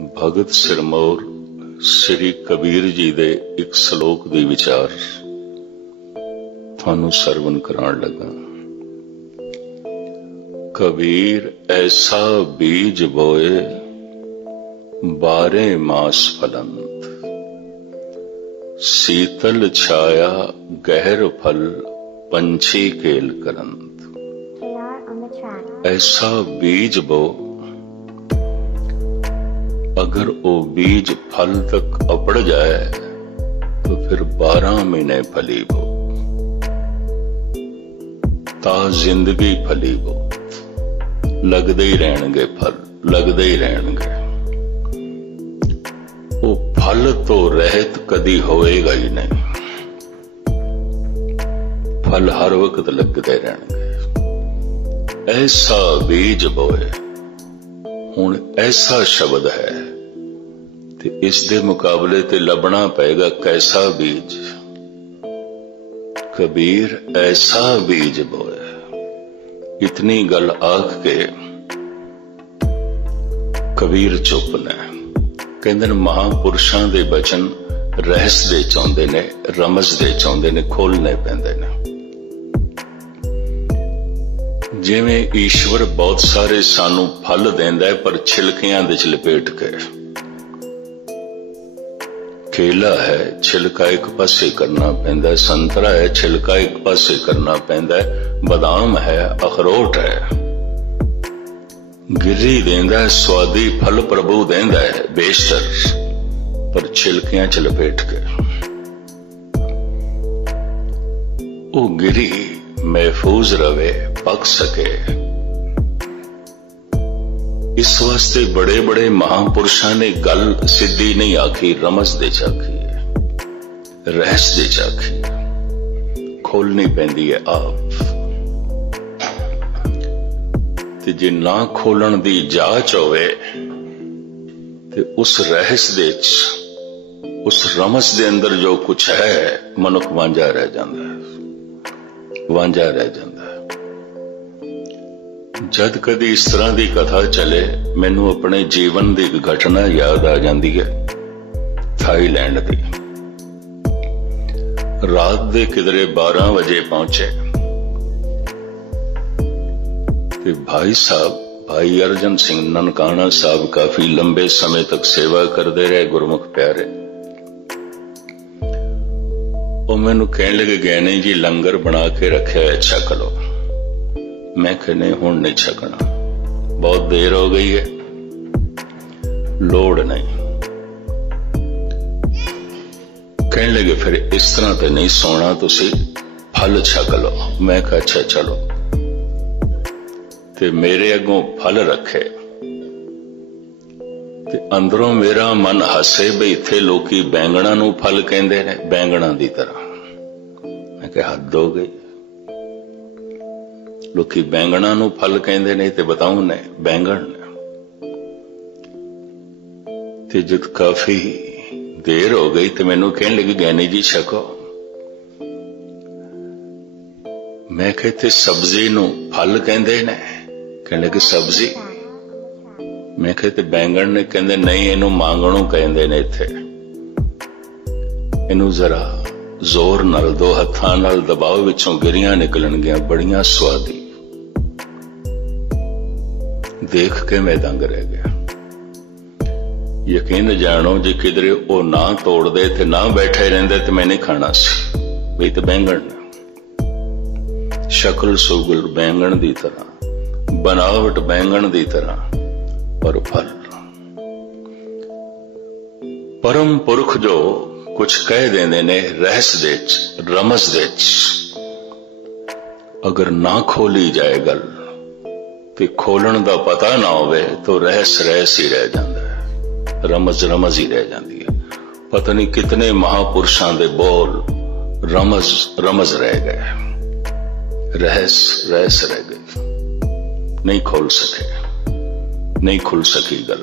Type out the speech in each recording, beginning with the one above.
भगत सिरमौर श्री कबीर जी दे एक सलोक दी विचार थानू सरवण कराण लगा। कबीर ऐसा बीज बोए 12 मास फलंत, शीतल छाया गहर फल पंछी केल करंत। ऐसा बीज बो, अगर वो बीज फल तक अपड़ जाए तो फिर 12 महीने फली वो, ता जिंदगी फली वो, लगदे ही रहणगे फल, लगदे ही रहणगे। वो फल तो रहत कदी होएगा ही नहीं, फल हर वक्त लगते रहणगे। ऐसा बीज बोए, हुण ऐसा शब्द है ते इस दे मुकाबले ते लभना पेगा कैसा बीज। कबीर ऐसा बीज बोए। इतनी गल आख के कबीर चुप ने। कहंदे ने महापुरुषां दे बचन रहस दे चाहुंदे ने, रमज दे चाहुंदे ने, खोलने पैंदे ने। जिवें ईश्वर बहुत सारे सानू फल देंदा है पर छिलकियां दे च लपेट के। केला है, छिलका एक पासे करना पैंदा है, संतरा है, छिलका एक पासे करना पैंदा है, बादाम है, अखरोट है। गिरी देंदा है, स्वादी फल प्रभु देंदा है बेशतर, पर छिलकियां च लपेट के। वो गिरी महफूज रवे, पक सके, इस वास्ते बड़े बड़े महापुरुषों ने गल सिद्धि नहीं आखी, रमज दे चाखी है, रहस दे चाखी है, खोलनी पैंदी है आप। ते जे ना खोलन दी जाच होवे ते उस रहस दे उस रमज दे अंदर जो कुछ है मनुख वांझा रह जांदा है, वांझा रह जांदा है। जद कदी इस तरह की कथा चले, मैनू अपने जीवन की एक घटना याद आ जाती है। थाईलैंड की रात दे किधरे 12 बजे पहुंचे ते भाई साहब, भाई अर्जन सिंह ननकाना साहब काफी लंबे समय तक सेवा करते रहे, गुरमुख प्यारे। वो मैनू कहने लगे, गए नहीं जी लंगर बना के रखे है, छक लो। मैं कहने हुण नहीं छकना, बहुत देर हो गई है, लोड़ नहीं। कहने लगे फिर इस तरह तो नहीं सोना, तुसी फल छक लो। मैं कहा अच्छा चलो। ते मेरे अगों फल रखे ते अंदरों मेरा मन हसे भी इत्थे लोकी बैंगणा नू फल कहंदे ने, बैंगणा दी तरह। मैं कहा हद हो गई, लोकी बैंगणा नू फल कहंदे ने ते बताऊं ने बैंगण ने। ते जद काफी देर हो गई तो मैनू कहने लगी, गैनी जी छको। मैं कहते सब्जी नू फल कहंदे ने, कहने लगे सब्जी। मैं कहते बैंगण ने, कहंदे नहीं इनू मांगणू कहंदे ने, इत्थे इनू जरा जोर नाल दो हत्थां नाल दबाओ, विचों गिरियां निकलणगियां बड़ियां स्वादी। देख के मैं दंग रह गया। यकीन जानो जे किधरे वो ना तोड़ दे थे, ना बैठे रहंदे ते मैं नहीं खाना सी। भी तो बैंगण शक्ल सुगल बैंगण दी तरह, बनावट बैंगण दी तरह, पर फल। परम पुरख जो कुछ कह देंदे ने रहस दे च, रमज दे च, अगर ना खोली जाए गल ते खोलण दा पता ना होवे तो रहस रहस ही रह जांदा है, रमज रमज ही रह जाती है। पता नहीं कितने महापुरुषों दे बोल रमज रमज रह गए, रहस रहस रह गए, नहीं खोल सके, नहीं खुल सकी गल।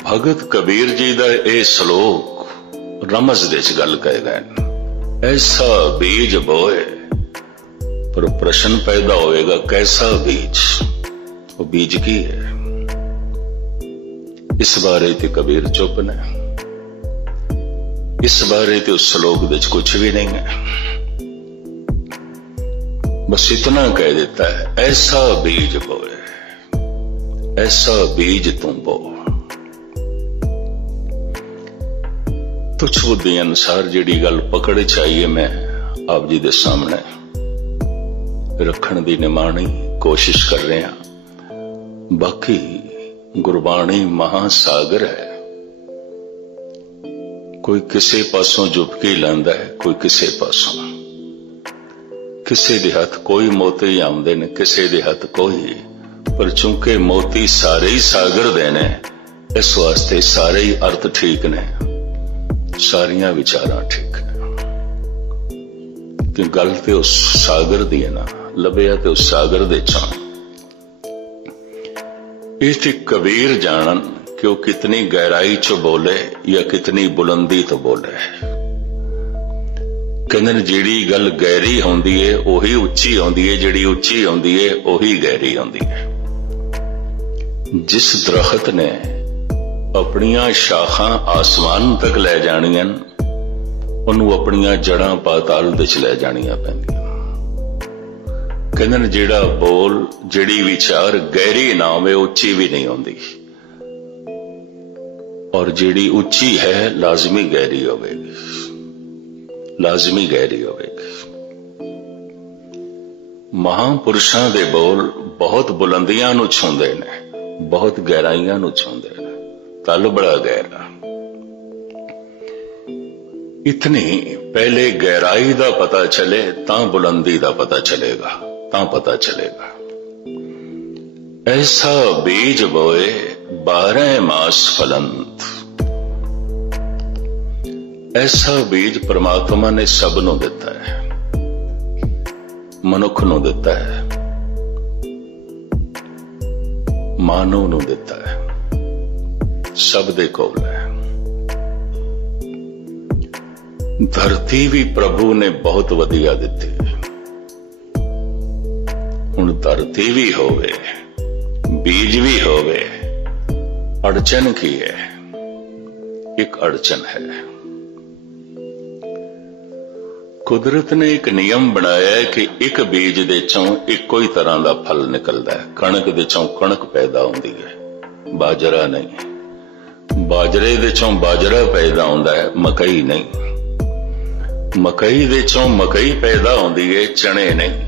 भगत कबीर जी दा ए सलोक रमज दे च गल कह गए। ऐसा बीज बोए, पर प्रश्न पैदा होएगा कैसा बीज। वो बीज की है, इस बारे ते कबीर चुप ने, इस बारे ते उस श्लोक विच कुछ भी नहीं है। बस इतना कह देता है, ऐसा बीज बोए, ऐसा बीज तू बो। तुच्छ बुद्धि अनुसार जिहड़ी गल पकड़ चाहिए मैं आप जी दे सामने रखण दी निमाणी कोशिश कर रहा। बाकी गुरबाणी महासागर है, कोई किसी पासों जुबकी लैंदा है, कोई किसी पासों। किसी दे हथ कोई मोती आउंदे ने, किसी दे हथ कोई, पर चूंकि मोती सारे ही सागर दे ने, इस वास्ते सारे ही अर्थ ठीक ने, सारियां विचारां ठीक ने। कि गल ते उस सागर दी है ना, लभिया ते उस सागर दे चों। इस कबीर जानन कि वो कितनी गहराई च बोले या कितनी बुलंदी तो बोले। कहंदे जिहड़ी गल गहरी होंदी है उही उच्ची होंदी है, जिहड़ी उच्ची होंदी है उही गहरी होंदी है। जिस दरखत ने अपनियां शाखां आसमान तक लै जाणियां, उन्होंने अपनियां जड़ां पाताल विच लै जाणियां पैंदियां। कहंदे जिहड़ा बोल, जिहड़ी विचार गहरी ना होवे उच्ची भी नहीं होंदी, और जिहड़ी उच्ची है लाजमी गहरी होवेगी, लाजमी गहरी होवेगी। महापुरुषां दे बोल बहुत बुलंदियां नूं छूंदे ने, बहुत गहराइयां नूं छूंदे ने, तल बड़ा गहरा। इतनी पहले गहराई दा पता चले तां बुलंदी दा पता चलेगा, तां पता चलेगा। ऐसा बीज बोए 12 मास फलंत। ऐसा बीज परमात्मा ने सब नूं दिता है, मनुख नूं दिता है, मानव नूं दिता है, सब दे कोल है। धरती भी प्रभु ने बहुत वधिया दिती। हुण धरती भी होवे, बीज भी होवे, अड़चन की है? एक अड़चन है। कुदरत ने एक नियम बनाया है कि एक बीज दे चों इक्को ही तरह का फल निकलता है। कणक दे चों कणक पैदा होती है, बाजरा नहीं। बाजरे दे चों बाजरा पैदा होता है, मकई नहीं। मकई दे चों मकई पैदा होती है, चने नहीं।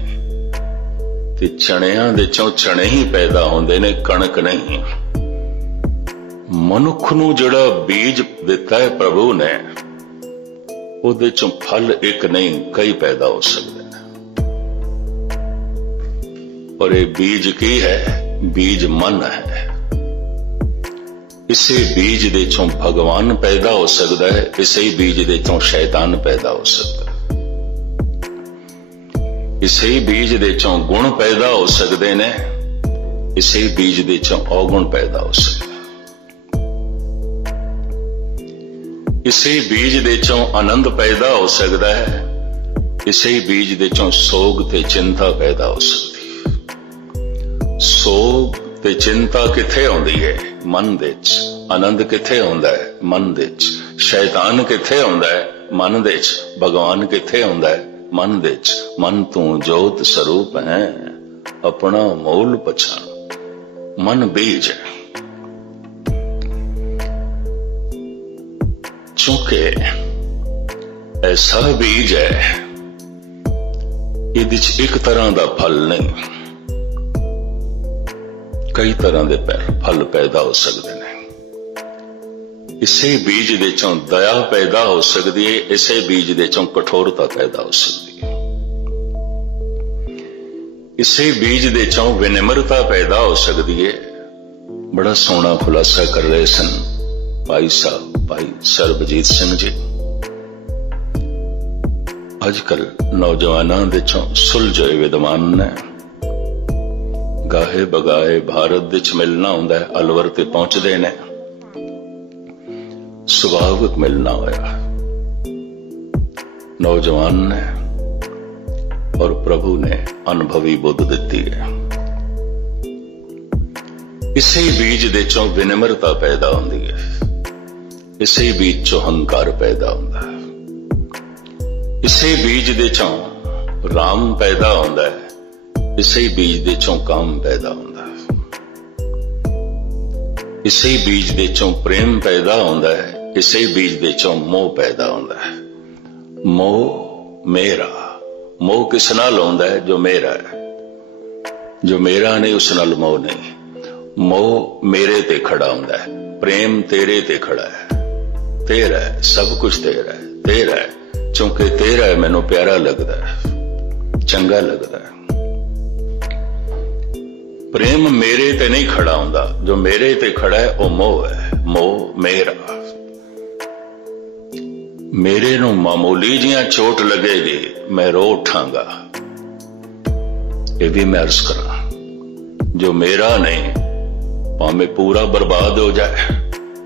ते चणियां दे चों चने ही पैदा होंदे ने, कणक नहीं। मनुख नूं जिहड़ा बीज दिता है प्रभु ने, उहदे चों फल एक नहीं कई पैदा हो सकते हैं। और ये बीज की है? बीज मन है। इसे बीज दे चों भगवान पैदा हो सकता है, इसे ही बीज दे चों शैतान पैदा हो सकता है। इसे ही बीज दे चों गुण पैदा हो सकते ने, इसे ही बीज दे चों अवगुण पैदा हो सकते। इसे ही बीज दे चों आनंद पैदा हो सकता है, इसे ही बीज दे चों सोग ते चिंता पैदा हो सकती। सोग ते चिंता किथे होंदी है? मन दे च। आनंद किथे होंदा है? मन दे च। शैतान किथे होंदा है? मन दे च। भगवान किथे होंदा है? मन दे च। मन तू जोत स्वरूप है, अपना मूल पछाण। मन बीज है। चूंकि ऐसा बीज है, इहदे च एक तरह का फल नहीं, कई तरह के फल पैदा हो सकते हैं। इसे बीज दे चों दया पैदा हो सकती है, इसे बीज दे चों कठोरता पैदा हो सकती है। इसे बीज दे चों विनम्रता पैदा हो सकती है। बड़ा सोहना खुलासा कर रहे सन भाई साहब, भाई सरबजीत सिंह जी। अजकल नौजवानों दे चों सुलझे विद्वान ने गाहे बगाए भारत विच मिलना हुंदा है, अलवर ते पहुंचदे ने, सुभाविक मिलना होया नौजवान ने, और प्रभु ने अनुभवी बुद्ध दिती है। इसे बीज दे चों विनम्रता पैदा होंदी है, इसे बीज चों हंकार पैदा होंदा है, इसे बीज दे चों राम पैदा होंदा है, इसे बीज दे चों काम पैदा होंदा है, इसे बीज दे चों प्रेम पैदा होंदा है, इसे बीज दे चों मोह पैदा होंदा है। मोह मेरा, मोह किस नाल होंदा है? जो मेरा है। जो मेरा नहीं उस नाल मोह नहीं। मोह मेरे ते खड़ा होंदा है, प्रेम तेरे ते खड़ा है। तेरा है, सब कुछ तेरा है, तेरा है, चूंकि तेरा है मैनू प्यारा लगदा है, चंगा लगदा है। प्रेम मेरे ते नहीं खड़ा होंदा, जो मेरे ते खड़ा है वह मोह है। मोह मेरा, मेरे नू मामूली जियां चोट लगेगी मैं रो उठांगा, ये भी मैं अर्ज करा। जो मेरा नहीं भावें पूरा बर्बाद हो जाए,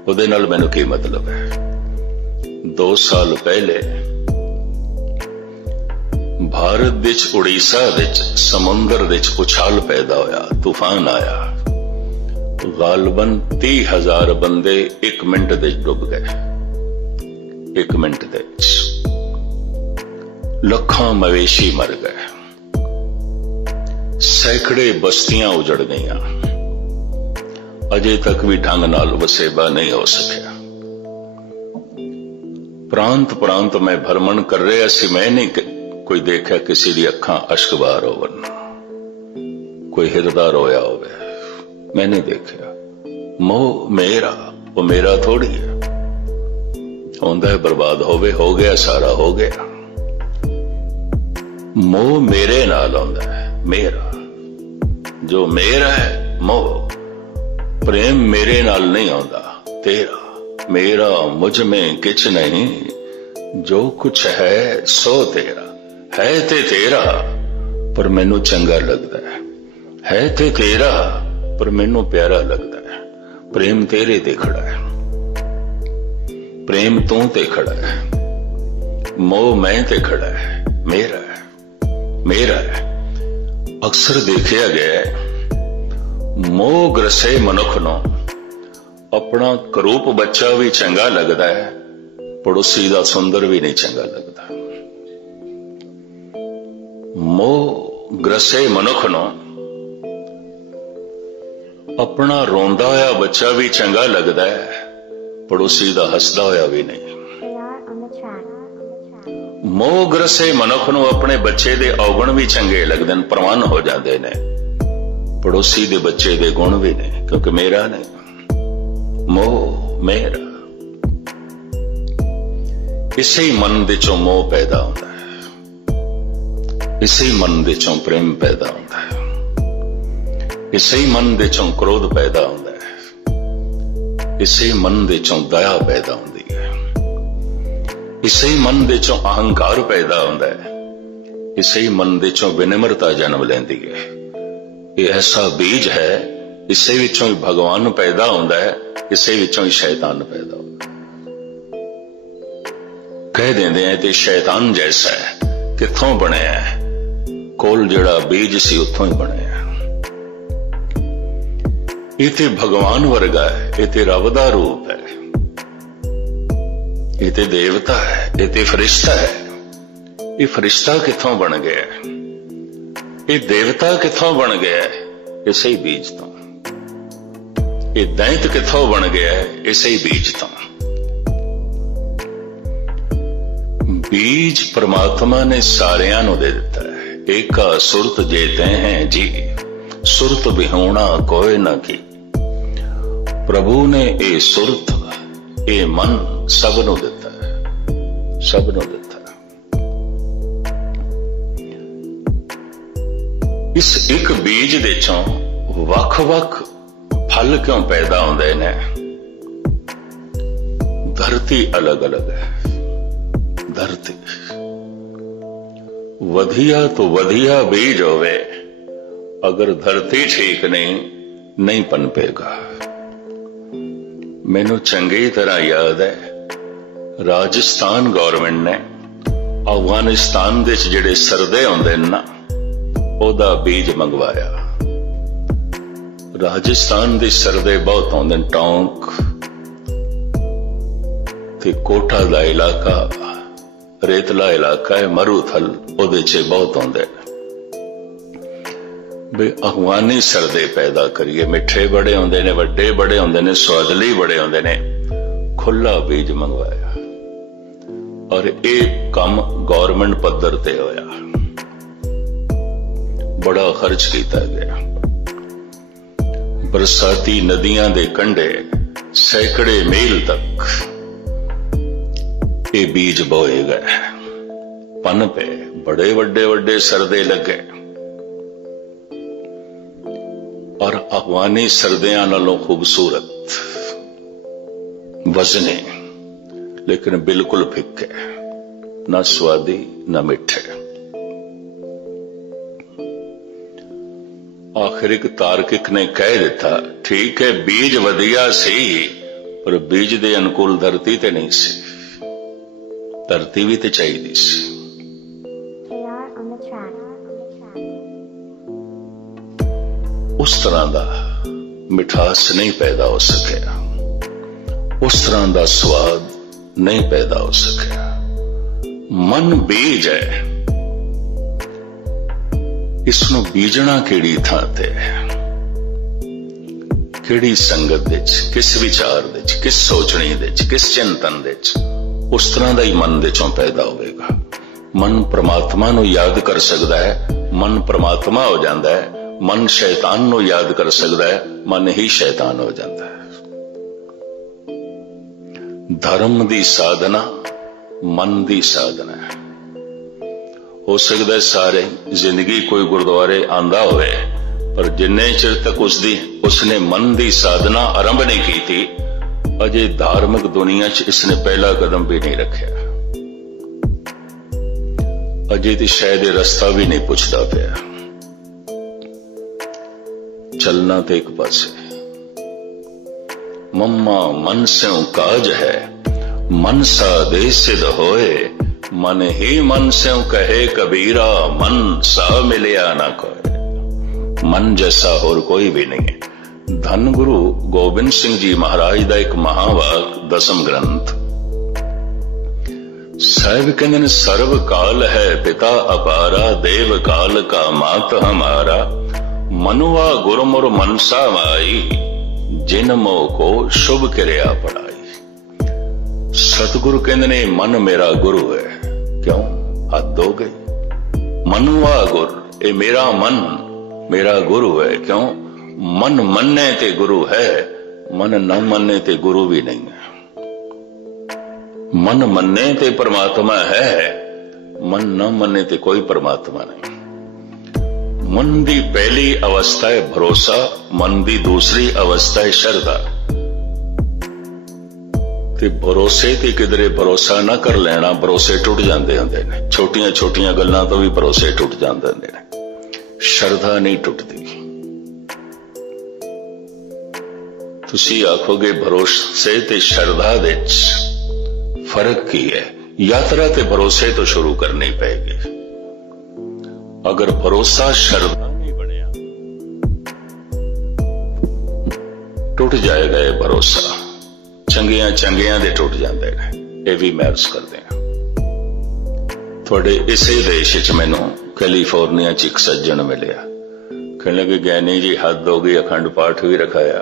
उहदे नाल मैनू की मतलब है। 2 साल पहले भारत विच उड़ीसा विच समुंदर विच उछाल पैदा होया, तूफान आया, गालबन 30,000 बंदे 1 मिनट दे डुब गए। 1 मिनट दे लखां मवेशी मर गए, सैकड़े बस्तियां उजड़ गईयां, अजे तक भी ढंग नाल वसेबा नहीं हो सकिया। प्रांत प्रांत में भ्रमण कर रहा सी, मैं नहीं कोई देखा किसी दी अखां अश्कबार होवन, कोई हिरदा रोया होवे, मैं नहीं देखा। मोह मेरा, वो मेरा थोड़ी है। होंदा है बर्बाद होवे, हो गया सारा हो गया। मोह मेरे नाल होंदा है, मेरा। जो मेरा है मोह, प्रेम मेरे नाल नहीं होंदा, तेरा। मेरा मुझ में किछ नहीं, जो कुछ है सो तेरा है। ते तेरा पर मैनू चंगा लगदा है ते तेरा पर मैनू प्यारा लगदा है। प्रेम तेरे ते खड़ा है, प्रेम तू ते खड़ा है, मोह मैं ते खड़ा है, मेरा है, मेरा है। अक्सर देखा गया मोह ग्रसे मनुख नूं अपना करूप बच्चा भी चंगा लगदा है, पड़ोसी दा सुंदर भी नहीं चंगा लगदा। मोह ग्रसे मनुख नूं अपना रोंदा होया बच्चा भी चंगा लगदा है, पड़ोसी दा हसदा होया भी नहीं। मोह ग्रसे मनुख नूं अपने बच्चे दे अवगुण भी चंगे लगदे ने, प्रवान हो जाते ने, पड़ोसी दे बच्चे दे गुण भी नहीं, क्योंकि मेरा नहीं। मोह मेरा, इसे ही मन दे चों मोह पैदा होता है, इसे ही मन दे चों प्रेम पैदा होता है, इसे ही मन दे चों क्रोध पैदा होता है, इसे ही मन दे चों दया पैदा होती है, इसे ही मन दे चों अहंकार पैदा होता है, इसे ही मन दे चों विनम्रता जन्म लेंदी है। ये ऐसा बीज है, इसे विचों ही भगवान पैदा होता है, इसे विचों ही शैतान पैदा होता है। कह देंदे हैं ते शैतान जैसा है, कित्थों बने है? कोल जड़ा बीज सी उत्थों ही बने है। ये ते भगवान वर्गा है, ये ते रब दा रूप है, ये ते देवता है, ये ते फरिश्ता है। ये फरिश्ता कित्थों बन गया? ये देवता कित्थों बन गया? इसे ही बीज तो। ये दैंत कित्थों बन गया? इसे ही बीज तो। बीज परमात्मा ने सारियां नूं दे दिता है। एका सुरत जेते हैं जी, सुरत बिहोना कोई ना की। प्रभु ने ए सुरत, ए मन सब नूं दिता है, सब नूं दिता है। इस एक बीज दे चों वख-वख फल क्यों पैदा होंदे ने? धरती अलग अलग है। धरती वधिया तो वधिया बीज होवे, अगर धरती ठीक नहीं पनपेगा। मैनू चंगी तरह याद है, राजस्थान गवर्नमेंट ने अफगानिस्तान दे जिहड़े सरदे होंदे ना, ओदा बीज मंगवाया। राजस्थान दे सरदे बहुत आउंदे ने, टोंक ते कोटा दा इलाका रेतला इलाका है, मरूथल ओदे च बहुत आउंदे भी अफगानी सरदे पैदा करिए। मिठे बड़े आउंदे ने, वड्डे बड़े आउंदे ने, स्वादली बड़े आउंदे ने। खुला बीज मंगवाया और एक काम गवर्नमेंट पद्धर ते होया, बड़ा खर्च किया गया। बरसाती नदियां दे कंढे सैकड़े मील तक ये बीज बोए गए, पन पे बड़े वड्डे वड्डे सरदे लगे और अफगानी सरदियां नालों खूबसूरत, वजने, लेकिन बिल्कुल फिक्के, ना स्वादी ना मिठे। आखिर एक तार्किक ने कह दिता, ठीक है बीज वधिया सी पर बीज दे अनुकूल धरती ते नहीं सी, धरती भी ते चाहिए सी। उस तरह दा मिठास नहीं पैदा हो सकिया, उस तरह दा स्वाद नहीं पैदा हो सकिया। मन बीज है, इसनू बीजना केड़ी थां ते, केड़ी संगत दे च, किस विचार दे च, किस सोचनी दे च, किस चिंतन दे च, उस तरह दा ही मन दे चों पैदा होवेगा। मन परमात्मा नू याद कर सकदा है, मन परमात्मा हो जांदा है। मन शैतान नू याद कर सकदा है, मन ही शैतान हो जाता है। धर्म दी साधना मन दी साधना है। हो सकता है सारे जिंदगी कोई गुरुद्वारे आंदा होवे, पर जिन्ने चिर तक उसने मन दी साधना आरंभ नहीं की थी, अजे धार्मिक दुनिया च इसने पहला कदम भी नहीं रखा, अजे तो शायद रास्ता भी नहीं पुछदा पिया। चलना तो एक पासे, मम्मा मन से काज है, मन सा दे सिद्ध होए, मन ही मन से कहे कबीरा, मन सा मिलिया ना कोई। मन जैसा और कोई भी नहीं है। धन गुरु गोबिंद सिंह जी महाराज का एक महावाक, दसम ग्रंथ साहिब कहते हैं, सर्व काल है पिता अपारा, देव काल का मात हमारा, मनुआ गुरुमुर मनसा माई, जिन मोह को शुभ क्रिया पढ़ाई। सतगुरु कहते ने मन मेरा गुरु है, क्यों हद हो गई। मनुआ गुर, ये मेरा मन मेरा गुरु है, क्यों मन मनने ते गुरु है, मन न मनने ते गुरु भी नहीं है। मन मनने ते परमात्मा है, मन न मनने ते कोई परमात्मा नहीं। मन दी पहली अवस्था है भरोसा, मन दी दूसरी अवस्था है श्रद्धा। ते भरोसे ते किधरे भरोसा ना कर लेना, भरोसे टुट जाते होंगे ने। छोटियां छोटियां गल्लां तो भी भरोसे टुट जाते होंगे ने, श्रद्धा नहीं टुटती। तुसी आखोगे भरोसे ते श्रद्धा दे फर्क की है? यात्रा ते भरोसे तो शुरू करनी पेगी। अगर भरोसा श्रद्धा नहीं बनया, टूट जाएगा ये भरोसा। चंगियां चंगियां दे टूट जाते हैं, ये भी महसूस करते हैं। थोड़े इसे देश च मैनू कैलीफोर्निया च एक सज्जन मिलिया, कहने लगे ज्ञानी जी हद हो गई, अखंड पाठ भी रखाया,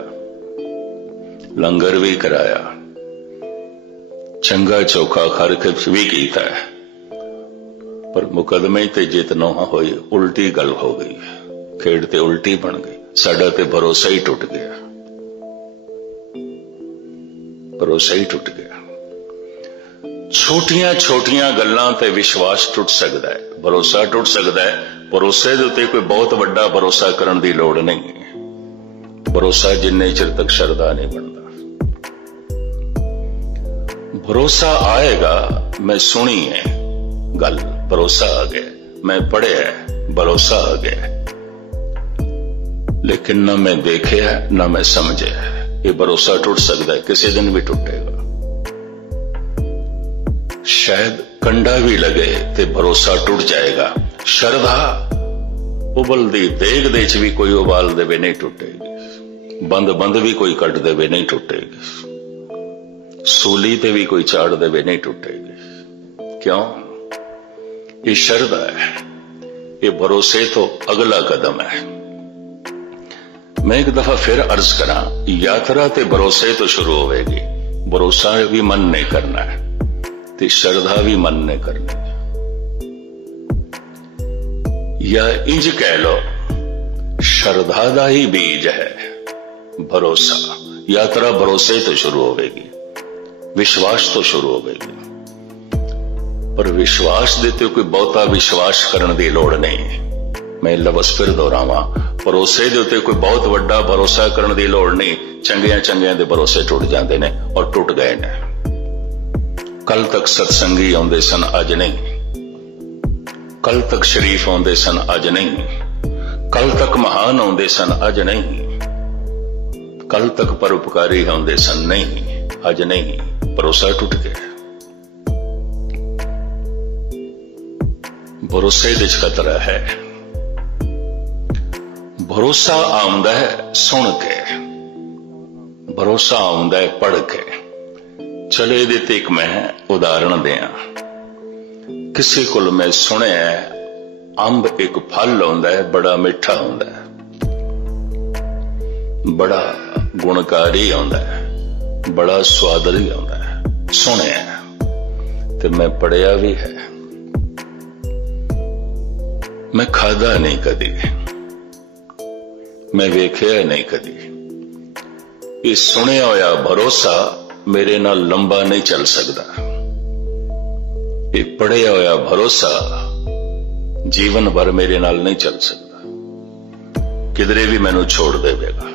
लंगर भी कराया, चंगा चोखा खर्च भी किया है, पर मुकदमे ते जित ना होई, उल्टी गल हो गई, खेड ते उल्टी बन गई, साडा ते भरोसा ही टूट गया, भरोसा ही टूट गया। छोटियां छोटियां गल्लां ते विश्वास टूट सकता है, भरोसा टूट सकता है। भरोसे दे उत्ते कोई बहुत बड़ा भरोसा करने की लोड़ नहीं है। भरोसा जिन्ने चिर तक श्रद्धा नहीं बनता, भरोसा आएगा। मैं सुनी है गल, भरोसा आ गया, मैं पढ़े है, भरोसा आ गया, लेकिन ना मैं देखे है ना मैं समझे है। ये भरोसा टूट सकता है, किसी दिन भी टूटेगा। शायद कंडा भी लगे ते भरोसा टूट जाएगा। श्रद्धा उबलदी देग दे च भी कोई उबाल देवे नहीं टूटेगी। बंद बंद भी कोई कट देवे नहीं टुटेगी, सूली ते भी कोई चाड़ देवे नहीं टुटेगी। क्यों? ये श्रद्धा है, ये भरोसे तो अगला कदम है। मैं एक दफा फिर अर्ज करा, यात्रा ते भरोसे तो शुरू होगी। भरोसा भी मन ने करना है ते श्रद्धा भी मन ने करनी है। या इंज कह लो, श्रद्धा दा ही बीज है भरोसा। यात्रा भरोसे तो शुरू होगी, विश्वास तो शुरू होगी, पर विश्वास देते कोई बहुता विश्वास करने की लोड़ नहीं। मैं लफ्ज़ फिर दोहरावा, भरोसे दे उत्ते कोई बहुत वड्डा भरोसा करने की लोड़ नहीं। चंगियां चंगियां दे भरोसे टुट जाते ने और टुट गए ने। कल तक सत्संगी आउंदे सन, अज नहीं। कल तक शरीफ आउंदे सन, अज नहीं। कल तक महान आउंदे सन, अज नहीं। कल तक परोपकारी आउंदे सन, नहीं, अज नहीं। भरोसा टुट गया। भरोसे दे खतरा है। भरोसा आउंदा है सुन के, भरोसा आउंदा है पढ़ के। चले ये ते एक मैं उदाहरण दिया। किसी को मैं सुनिया अंब एक फल आउंदा है, बड़ा मिठा आउंदा है, बड़ा गुणकारी आउंदा है, बड़ा स्वादली आउंदा है। सुनिया ते मैं पढ़िया भी है, मैं खादा नहीं कदी, मैं वेख्या नहीं कदी। ये सुनिया होया भरोसा मेरे नाल लंबा नहीं चल सकता। ये पढ़िया होया भरोसा जीवन भर मेरे नाल नहीं चल सकता, किधरे भी मैनू छोड़ देगा।